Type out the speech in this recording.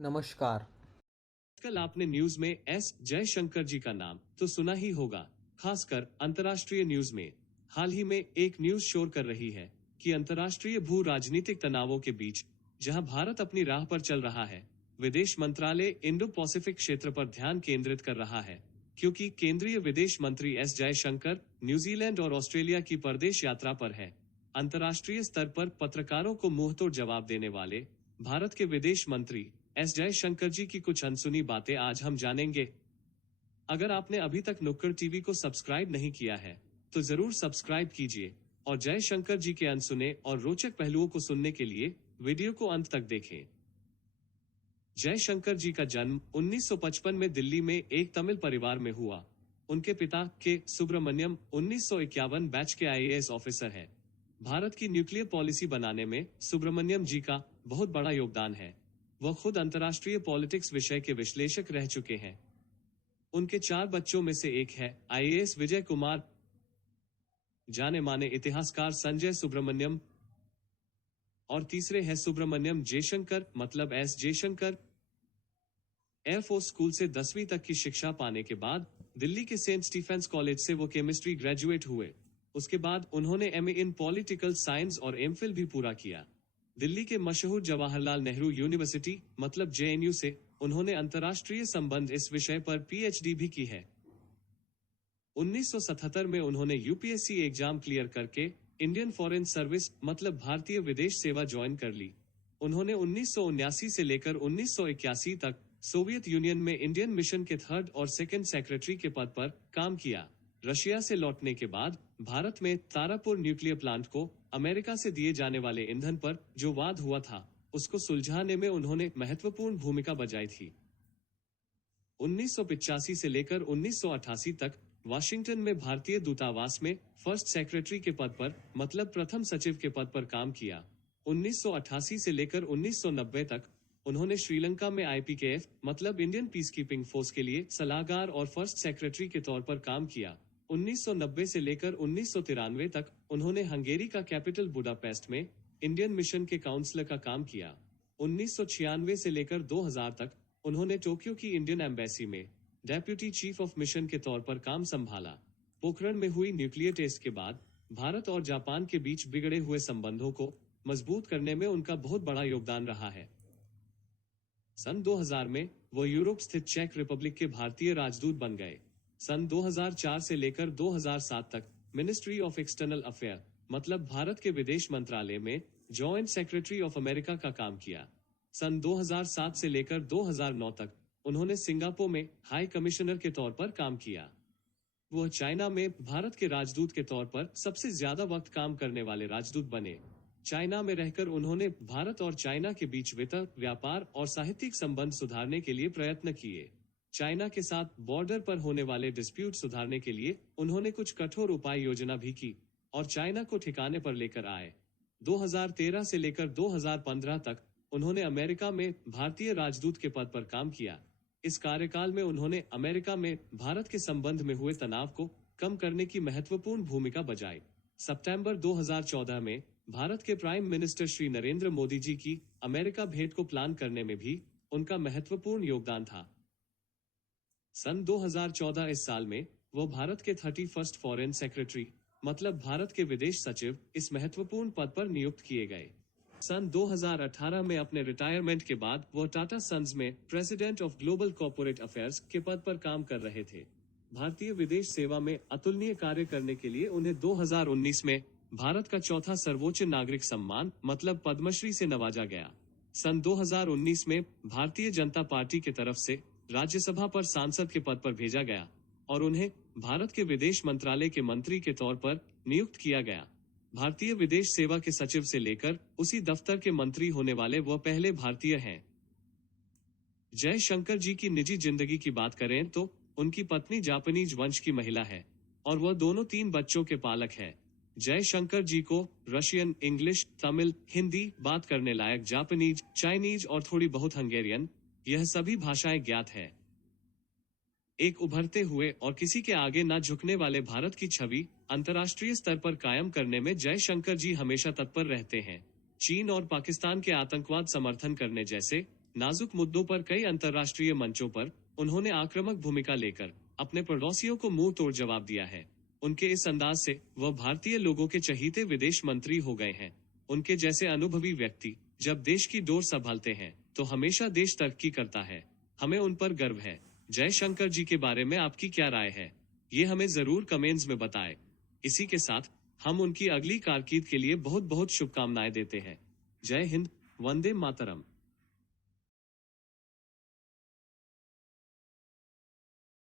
नमस्कार। कल आपने न्यूज में एस जयशंकर जी का नाम तो सुना ही होगा, खासकर अंतर्राष्ट्रीय न्यूज में। हाल ही में एक न्यूज शोर कर रही है कि अंतर्राष्ट्रीय भू राजनीतिक तनावों के बीच जहां भारत अपनी राह पर चल रहा है, विदेश मंत्रालय इंडो पैसिफिक क्षेत्र पर ध्यान केंद्रित कर रहा है, क्योंकि केंद्रीय विदेश मंत्री एस जयशंकर न्यूजीलैंड और ऑस्ट्रेलिया की परदेश यात्रा पर है। अंतर्राष्ट्रीय स्तर पर पत्रकारों को मुंहतोड़ जवाब देने वाले भारत के विदेश मंत्री एस जयशंकर जी की कुछ अनसुनी बातें आज हम जानेंगे। अगर आपने अभी तक नुक्कड़ टीवी को सब्सक्राइब नहीं किया है तो जरूर सब्सक्राइब कीजिए और जयशंकर जी के अनसुने और रोचक पहलुओं को सुनने के लिए वीडियो को अंत तक देखें। जयशंकर जी का जन्म 1955 में दिल्ली में एक तमिल परिवार में हुआ। उनके पिता के सुब्रमण्यम 1951 बैच के आईएएस ऑफिसर है। भारत की न्यूक्लियर पॉलिसी बनाने में सुब्रमण्यम जी का बहुत बड़ा योगदान है। वह खुद अंतर्राष्ट्रीय पॉलिटिक्स विषय के विश्लेषक रह चुके हैं। उनके 4 बच्चों में से एक है आईएएस विजय कुमार, जाने माने इतिहासकार संजय सुब्रमण्यम, और तीसरे है सुब्रमण्यम जयशंकर मतलब एस जयशंकर। एयरफोर्स स्कूल से 10वीं तक की शिक्षा पाने के बाद दिल्ली के सेंट स्टीफेंस कॉलेज से वो केमिस्ट्री ग्रेजुएट हुए। उसके बाद उन्होंने एमए इन पॉलिटिकल साइंस और एमफिल भी पूरा किया। दिल्ली के मशहूर जवाहरलाल नेहरू यूनिवर्सिटी मतलब जेएनयू से उन्होंने अंतर्राष्ट्रीय संबंध इस विषय पर पीएचडी भी की है। 1977 में उन्होंने यूपीएससी एग्जाम क्लियर करके इंडियन फॉरेन सर्विस मतलब भारतीय विदेश सेवा ज्वाइन कर ली। उन्होंने 1979 से लेकर 1981 तक सोवियत यूनियन में इंडियन मिशन के 3rd और 2nd सेक्रेटरी के पद पर काम किया। रशिया से लौटने के बाद भारत में तारापुर न्यूक्लियर प्लांट को अमेरिका से दिए जाने वाले ईंधन पर जो वाद हुआ था, उसको सुलझाने में उन्होंने महत्वपूर्ण भूमिका बजाई थी। 1985 से लेकर 1988 तक वाशिंगटन में भारतीय दूतावास में 1st सेक्रेटरी के पद पर मतलब प्रथम सचिव के पद पर काम किया। 1988 से लेकर 1990 तक उन्होंने श्रीलंका में आईपीकेएफ मतलब इंडियन पीसकीपिंग फोर्स के लिए सलाहकार और 1st सेक्रेटरी के तौर पर काम किया। 1990 से लेकर 1993 तक उन्होंने हंगेरी का कैपिटल बुडापेस्ट में इंडियन मिशन के काउंसलर का काम किया। 1996 से लेकर 2000 तक उन्होंने टोक्यो की इंडियन एम्बेसी में डेप्यूटी चीफ ऑफ मिशन के तौर पर काम संभाला। पोखरण में हुई न्यूक्लियर टेस्ट के बाद भारत और जापान के बीच बिगड़े हुए संबंधों को मजबूत करने में उनका बहुत बड़ा योगदान रहा है। सन 2000 में वो यूरोप स्थित चेक रिपब्लिक के भारतीय राजदूत बन गए। सन 2004 से लेकर 2007 तक मिनिस्ट्री ऑफ एक्सटर्नल अफेयर मतलब भारत के विदेश मंत्रालय में जॉइंट सेक्रेटरी ऑफ अमेरिका का काम किया। सन 2007 से लेकर 2009 तक उन्होंने सिंगापुर में हाई कमिश्नर के तौर पर काम किया। वह चाइना में भारत के राजदूत के तौर पर सबसे ज्यादा वक्त काम करने वाले राजदूत बने। चाइना में रहकर उन्होंने भारत और चाइना के बीच वित्त, व्यापार और साहित्यिक संबंध सुधारने के लिए प्रयत्न किए। चाइना के साथ बॉर्डर पर होने वाले डिस्प्यूट सुधारने के लिए उन्होंने कुछ कठोर उपाय योजना भी की और चाइना को ठिकाने पर लेकर आए। 2013 से लेकर 2015 तक उन्होंने अमेरिका में भारतीय राजदूत के पद पर काम किया। इस कार्यकाल में उन्होंने अमेरिका में भारत के संबंध में हुए तनाव को कम करने की महत्वपूर्ण भूमिका बजाई। सितंबर 2014 में भारत के प्राइम मिनिस्टर श्री नरेंद्र मोदी जी की अमेरिका भेंट को प्लान करने में भी उनका महत्वपूर्ण योगदान था। सन 2014 इस साल में वो भारत के 31st फॉरेन सेक्रेटरी मतलब भारत के विदेश सचिव इस महत्वपूर्ण पद पर नियुक्त किए गए। सन 2018 में अपने रिटायरमेंट के बाद वो टाटा सन्स में president of global corporate affairs के पद पर काम कर रहे थे। भारतीय विदेश सेवा में अतुलनीय कार्य करने के लिए उन्हें 2019 में भारत का 4था सर्वोच्च नागरिक सम्मान मतलब पद्मश्री से नवाजा गया। सन 2019 में भारतीय जनता पार्टी की तरफ से राज्यसभा पर सांसद के पद पर भेजा गया और उन्हें भारत के विदेश मंत्रालय के मंत्री के तौर पर नियुक्त किया गया। भारतीय विदेश सेवा के सचिव से लेकर उसी दफ्तर के मंत्री होने वाले वह पहले भारतीय हैं। जयशंकर जी की निजी जिंदगी की बात करें तो उनकी पत्नी जापानीज वंश की महिला है और वह दोनों 3 बच्चों के पालक है। जयशंकर जी को रशियन, इंग्लिश, तमिल, हिंदी बात करने लायक जापानीज, चाइनीज और थोड़ी बहुत हंगेरियन, यह सभी भाषाएं ज्ञात है। एक उभरते हुए और किसी के आगे न झुकने वाले भारत की छवि अंतर्राष्ट्रीय स्तर पर कायम करने में जयशंकर जी हमेशा तत्पर रहते हैं। चीन और पाकिस्तान के आतंकवाद समर्थन करने जैसे नाजुक मुद्दों पर कई अंतर्राष्ट्रीय मंचों पर उन्होंने आक्रामक भूमिका लेकर अपने पड़ोसियों को मुंह तोड़ जवाब दिया है। उनके इस अंदाज से वह भारतीय लोगों के चहीते विदेश मंत्री हो गए हैं। उनके जैसे अनुभवी व्यक्ति जब देश की डोर संभालते हैं तो हमेशा देश तरक्की करता है। हमें उन पर गर्व है। जयशंकर जी के बारे में आपकी क्या राय है, ये हमें जरूर कमेंट्स में बताएं। इसी के साथ हम उनकी अगली कारकीर्द के लिए बहुत बहुत शुभकामनाएं देते हैं। जय हिंद, वंदे मातरम।